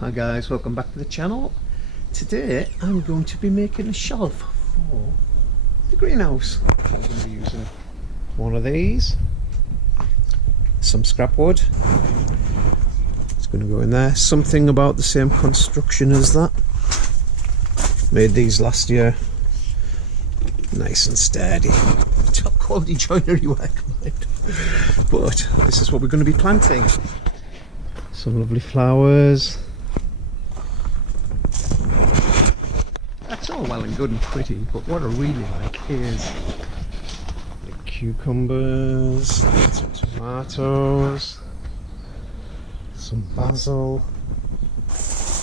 Hi guys, welcome back to the channel. Today I'm going to be making a shelf for the greenhouse. I'm going to be using one of these, some scrap wood. It's going to go in there. Something about the same construction as that. Made these last year. Nice and sturdy. Top quality joinery work, mind. But this is what we're going to be planting. Some lovely flowers. That's all well and good and pretty, but what I really like is the cucumbers, some tomatoes, some basil,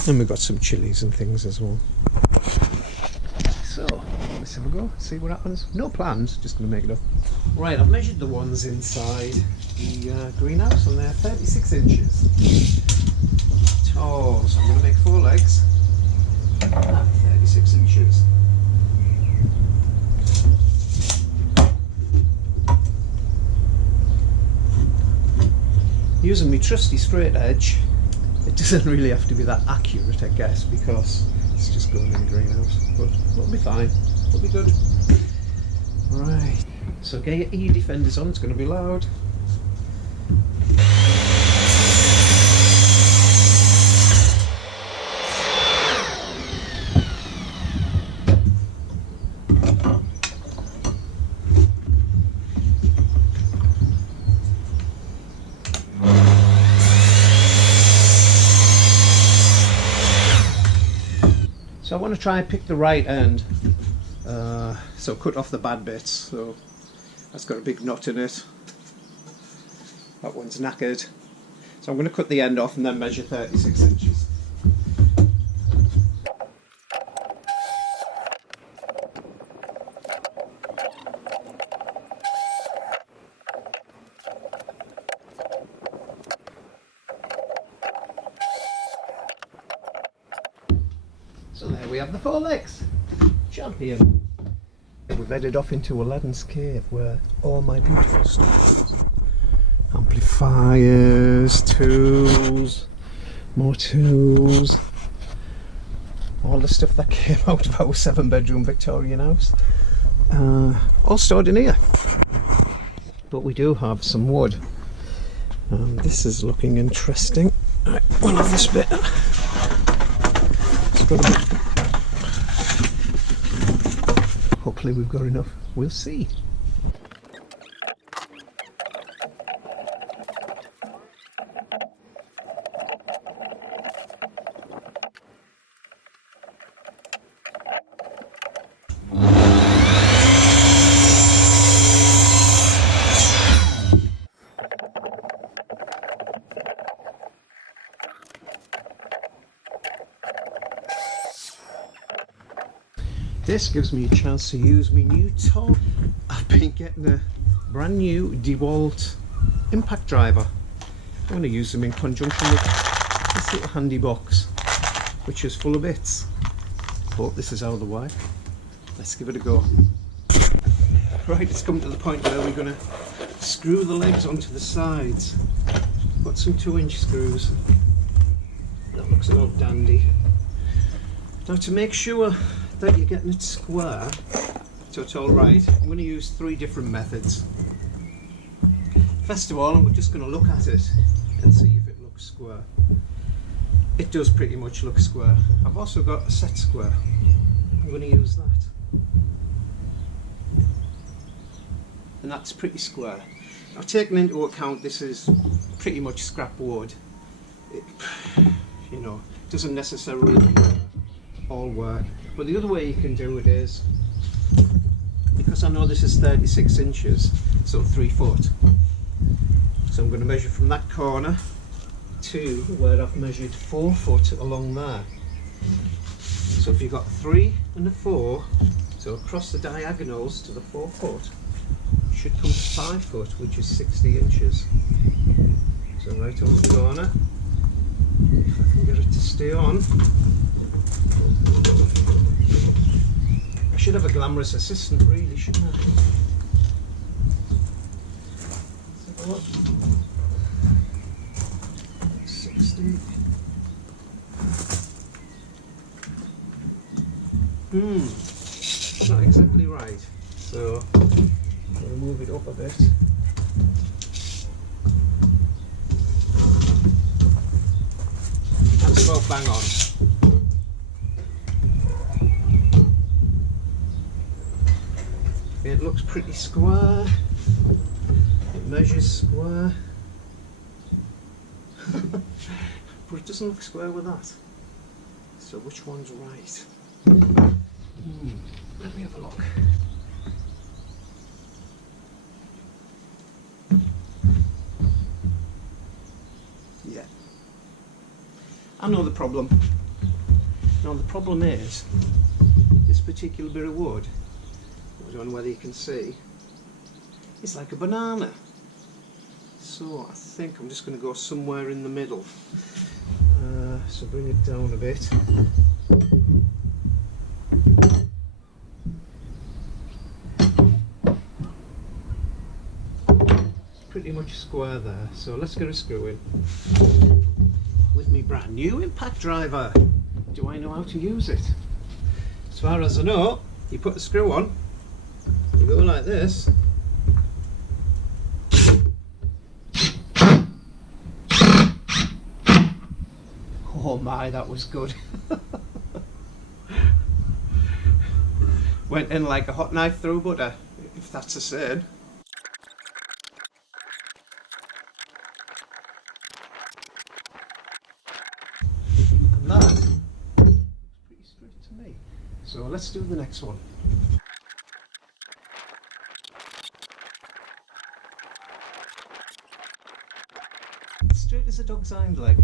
and we've got some chilies and things as well. So let's have a go, see what happens. No plans, just going to make it up. Right, I've measured the ones inside the greenhouse and they're 36 inches tall, so I'm going to make 4 legs. 36 inches. Using my trusty straight edge, it doesn't really have to be that accurate, I guess, because it's just going in the greenhouse, but it'll be fine, it'll be good. Right, so get your ear defenders on, it's going to be loud. So I want to try and pick the right end, so cut off the bad bits. So that's got a big knot in it, that one's knackered, so I'm going to cut the end off and then measure 36 inches. So there we have the 4 legs. Champion. We've headed off into Aladdin's cave where all my beautiful stuff is. Amplifiers, tools, more tools. All the stuff that came out of our 7-bedroom Victorian house. All stored in here. But we do have some wood. This is looking interesting. Right, we'll have this bit. It's got a bit. Hopefully we've got enough. We'll see. This gives me a chance to use my new tool. I've been getting a brand new DeWalt impact driver. I'm going to use them in conjunction with this little handy box, which is full of bits. Hope this is out of the way. Let's give it a go. Right, it's come to the point where we're going to screw the legs onto the sides. Got some 2-inch screws. That looks about dandy. Now, to make sure that you're getting it square so it's all right, I'm going to use 3 different methods. First of all, I'm just going to look at it and see if it looks square. It does pretty much look square. I've also got a set square. I'm going to use that, and that's pretty square. Now, taking into account this is pretty much scrap wood, it, you know, doesn't necessarily all work. But the other way you can do it is, because I know this is 36 inches, so 3 foot. So I'm going to measure from that corner to where I've measured 4 foot along there. So if you've got 3 and a 4, so across the diagonals to the 4 foot, you should come to 5 foot, which is 60 inches. So right on the corner, if I can get it to stay on. I should have a glamorous assistant, really, shouldn't I? Let's have a look. 60. It's not exactly right. So I'll move it up a bit. That's about bang on. It looks pretty square. It measures square. But it doesn't look square with that. So which one's right? Let me have a look. Yeah. I know the problem. Now the problem is this particular bit of wood, I don't know whether you can see, it's like a banana. So I think I'm just going to go somewhere in the middle. So bring it down a bit. It's pretty much square there. So let's get a screw in. With me brand new impact driver. Do I know how to use it? As far as I know, you put the screw on, you go like this. Oh my, that was good. Went in like a hot knife through butter, if that's a saying. And that looks pretty straight to me. So let's do the next one. Straight as a dog's hind leg.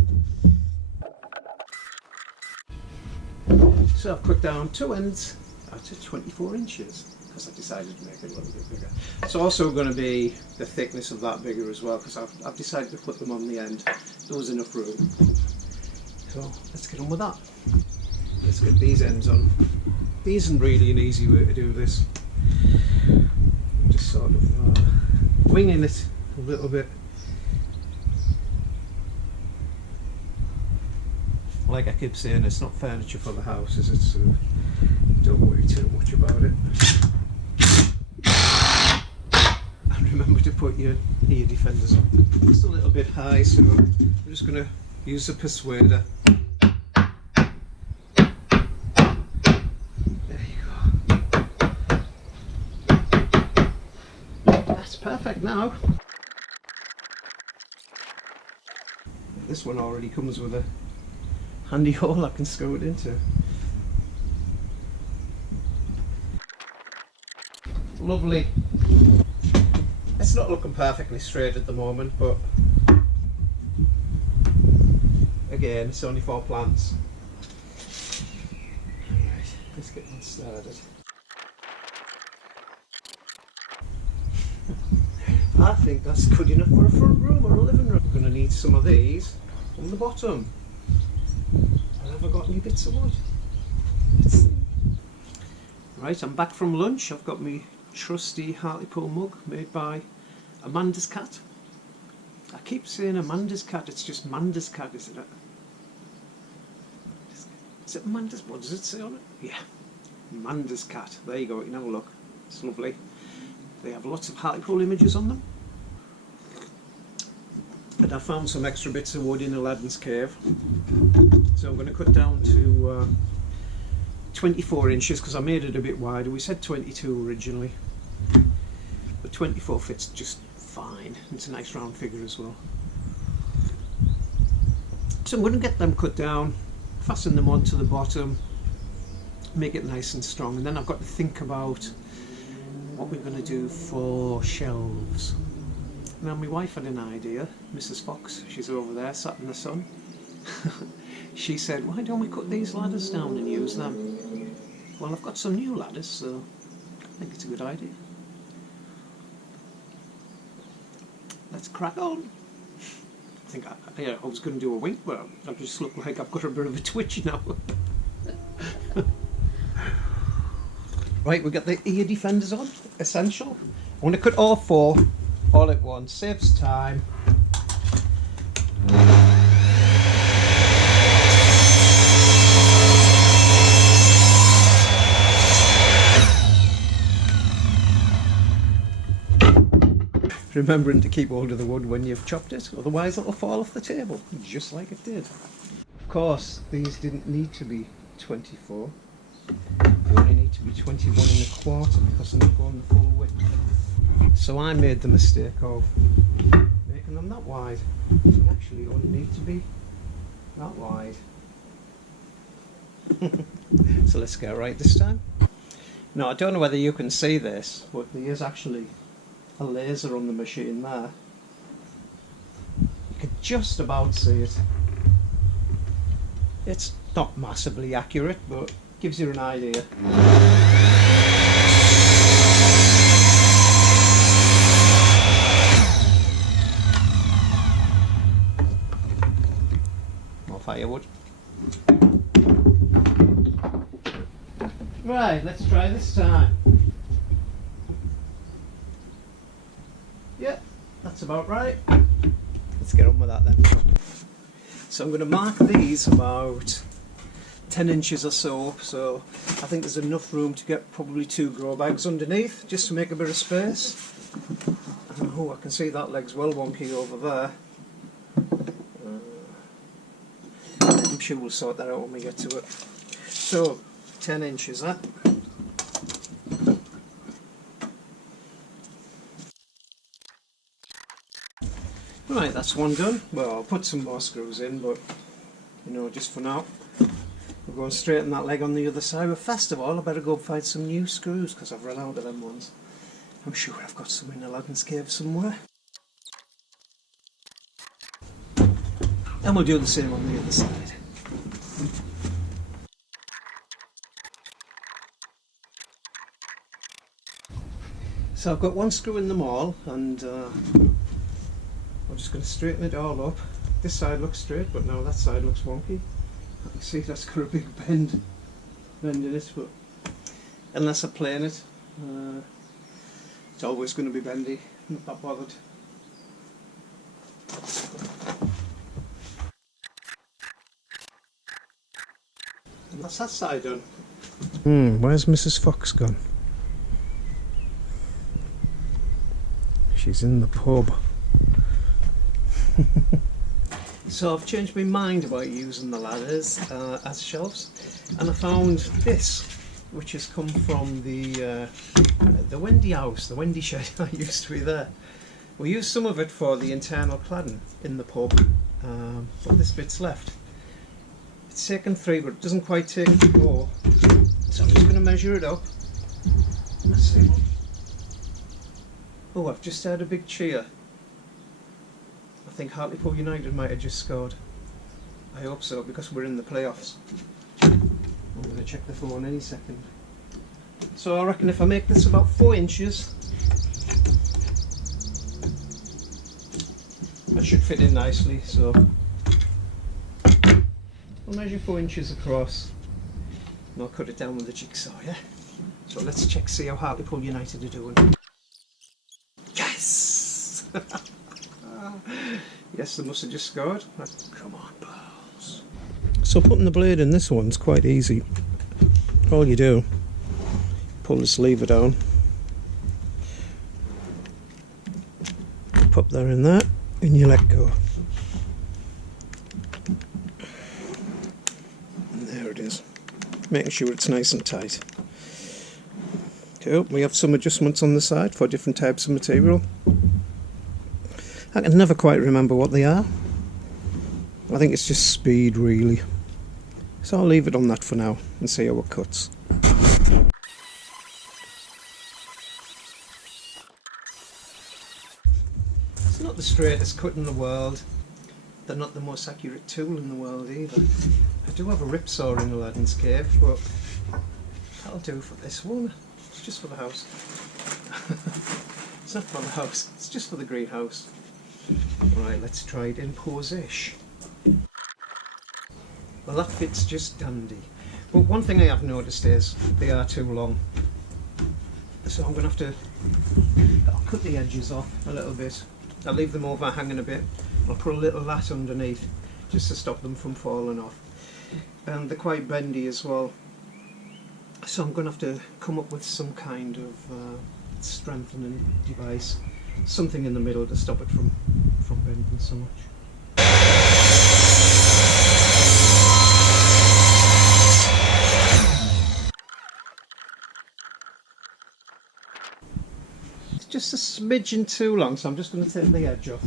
So I've cut down two ends out to 24 inches because I decided to make it a little bit bigger. It's also going to be the thickness of that bigger as well because I've decided to put them on the end. There was enough room. So let's get on with that. Let's get these ends on. These isn't really an easy way to do this. I'm just sort of winging it a little bit. Like I keep saying, it's not furniture for the house, is it? So don't worry too much about it. And remember to put your ear defenders on. It's a little bit high, so I'm just going to use a persuader. There you go. That's perfect now. This one already comes with a handy hole I can screw it into. Lovely. It's not looking perfectly straight at the moment, but again, it's only for plants. Alright, let's get one started. I think that's good enough for a front room or a living room. We're going to need some of these on the bottom. Have I got any bits of wood? Right, I'm back from lunch. I've got my trusty Hartlepool mug made by Amanda's Cat. I keep saying Amanda's Cat, it's just Manda's Cat, isn't it? Is it Amanda's? What does it say on it? Yeah, Amanda's Cat. There you go, you can have a look. It's lovely. They have lots of Hartlepool images on them. And I found some extra bits of wood in Aladdin's Cave. So I'm going to cut down to 24 inches because I made it a bit wider. We said 22 originally, but 24 fits just fine. It's a nice round figure as well. So I'm going to get them cut down, fasten them onto the bottom, make it nice and strong, and then I've got to think about what we're going to do for shelves. Now my wife had an idea, Mrs. Fox, she's over there sat in the sun. She said, why don't we cut these ladders down and use them? Well, I've got some new ladders, so I think it's a good idea. Let's crack on. I think I was going to do a wink, but I just look like I've got a bit of a twitch now. Right, we got the ear defenders on, essential. I want to cut all four all at once, saves time. remembering to keep hold of the wood when you've chopped it, otherwise it'll fall off the table, just like it did. Of course, these didn't need to be 24. They only need to be 21 1/4 because they're not going the full width. So I made the mistake of making them that wide. They actually only need to be that wide. So let's get it right this time. Now I don't know whether you can see this, but there is actually a laser on the machine there. You could just about see it. It's not massively accurate, but gives you an idea. More firewood. Right, let's try this time. Yeah, that's about right. Let's get on with that then. So I'm going to mark these about 10 inches or so, so I think there's enough room to get probably 2 grow bags underneath, just to make a bit of space. Oh, I can see that leg's well wonky over there. I'm sure we'll sort that out when we get to it. So, 10 inches, huh? Right, that's one done. Well, I'll put some more screws in, but you know, just for now. We're going to straighten that leg on the other side, but first of all I better go and find some new screws because I've run out of them ones. I'm sure I've got some in Aladdin's cave somewhere. And we'll do the same on the other side. So I've got one screw in them all, and I'm just going to straighten it all up. This side looks straight, but now that side looks wonky. You can see that's got a big bend in it, but unless I plane it, it's always going to be bendy. I'm not that bothered. And that's that side done. Where's Mrs. Fox gone? She's in the pub. So I've changed my mind about using the ladders as shelves, and I found this, which has come from the Wendy house, the Wendy shed that used to be there. We used some of it for the internal cladding in the pub, but this bit's left. It's taken 3, but it doesn't quite take 4, so I'm just going to measure it up. Let's see what. Oh, I've just heard a big cheer. I think Hartlepool United might have just scored. I hope so, because we're in the playoffs. I'm going to check the phone any second. So I reckon if I make this about 4 inches, that should fit in nicely. So I'll measure 4 inches across, and I'll cut it down with a jigsaw, yeah? So let's check, see how Hartlepool United are doing. Yes! Yes, they must have just scored. Come on, pals. So putting the blade in this one's quite easy. All you do, pull this lever down, pop that in there, and you let go. And there it is. Making sure it's nice and tight. Cool. We have some adjustments on the side for different types of material. I can never quite remember what they are. I think it's just speed, really. So I'll leave it on that for now and see how it cuts. It's not the straightest cut in the world. They're not the most accurate tool in the world either. I do have a rip saw in Aladdin's cave, but that'll do for this one. It's just for the house. It's not for the house, it's just for the greenhouse. Right, let's try it in pose-ish. Well, that fits just dandy. But one thing I have noticed is they are too long. So I'm going to have to I'll cut the edges off a little bit. I'll leave them overhanging a bit. I'll put a little lat underneath just to stop them from falling off. And they're quite bendy as well. So I'm going to have to come up with some kind of strengthening device. something in the middle to stop it from bending so much. It's just a smidgen too long, so I'm just going to take the edge off.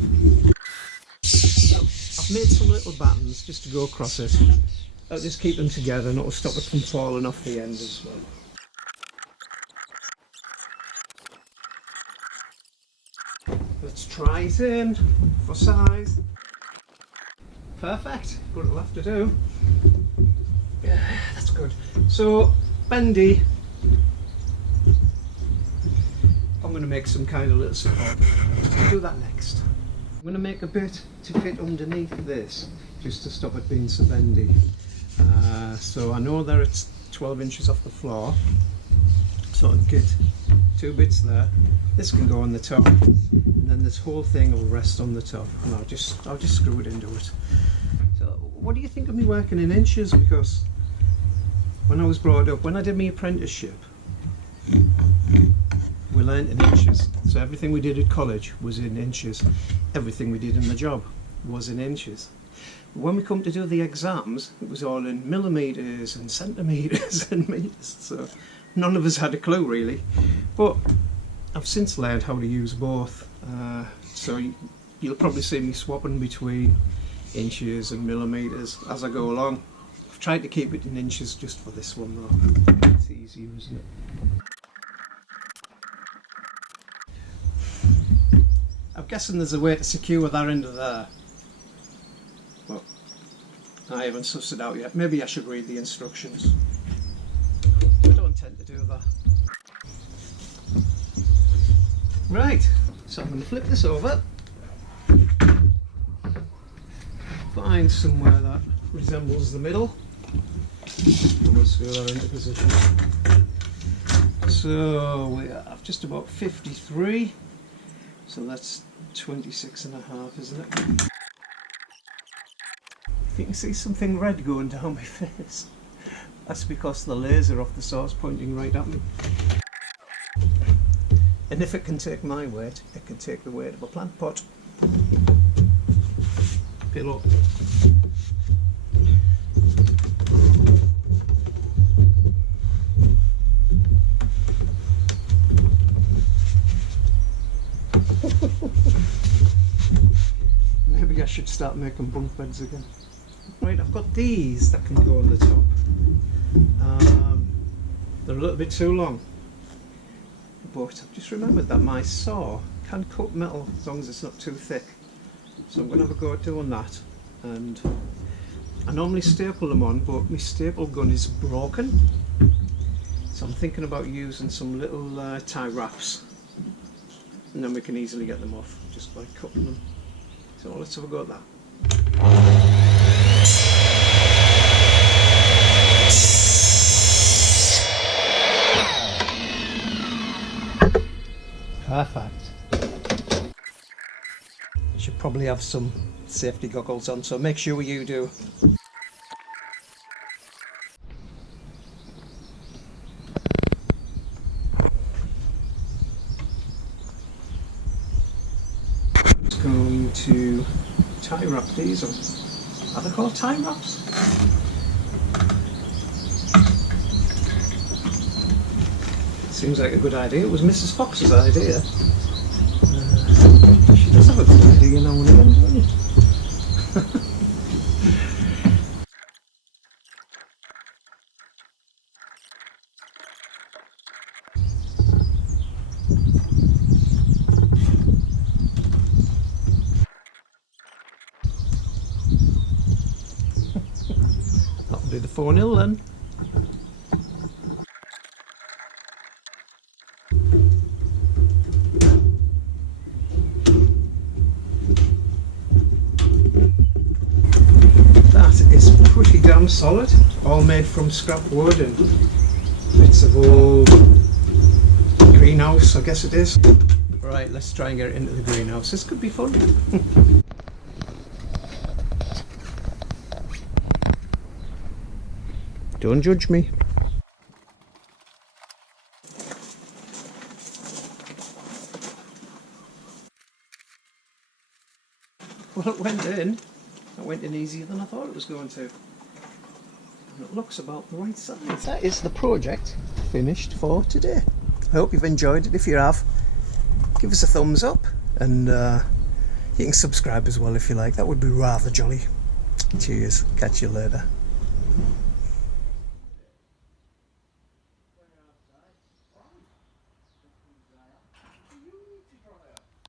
I've made some little battens just to go across it. I'll just keep them together and it'll stop it from falling off the end as well. Let's try it in for size. Perfect, but it'll have to do. Yeah, that's good. So, bendy. I'm going to make some kind of little support. I'll do that next. I'm going to make a bit to fit underneath this, just to stop it being so bendy. So I know that it's 12 inches off the floor, so I'll get 2 bits there. This can go on the top, and then this whole thing will rest on the top, and I'll just screw it into it. So what do you think of me working in inches? Because when I was brought up, when I did my apprenticeship, we learnt in inches. So everything we did at college was in inches. Everything we did in the job was in inches. When we come to do the exams, it was all in millimetres and centimetres and metres, so none of us had a clue really. But I've since learned how to use both, so you'll probably see me swapping between inches and millimetres as I go along. I've tried to keep it in inches just for this one though. It's easier, isn't it? I'm guessing there's a way to secure that into there. Well, I haven't sussed it out yet. Maybe I should read the instructions. I don't tend to do that. Right, so I'm going to flip this over. Find somewhere that resembles the middle. And we'll screw that into position. So we have just about 53. So that's 26.5, isn't it? If you can see something red going down my face, that's because the laser off the saw is pointing right at me. And if it can take my weight, it can take the weight of a plant pot. Pillow. Maybe I should start making bunk beds again. Right, I've got these that can go on the top. They're a little bit too long, but I've just remembered that my saw can cut metal as long as it's not too thick. So I'm going to have a go at doing that. And I normally staple them on, but my staple gun is broken. So I'm thinking about using some little tie wraps, and then we can easily get them off just by cutting them. So let's have a go at that. Perfect. You should probably have some safety goggles on, so make sure you do. Just going to tie wrap these, or are they called tie wraps? Seems like a good idea. It was Mrs. Fox's idea. She does have a good idea now and again, doesn't she? That'll be the 4-0 then. Pretty damn solid, all made from scrap wood and bits of old greenhouse, I guess it is. Right, let's try and get it into the greenhouse. This could be fun. Don't judge me. Well, it went in. It went in easier than I thought it was going to. And it looks about the right size. That is the project finished for today. I hope you've enjoyed it. If you have, give us a thumbs up, and you can subscribe as well if you like. That would be rather jolly. Cheers. Catch you later.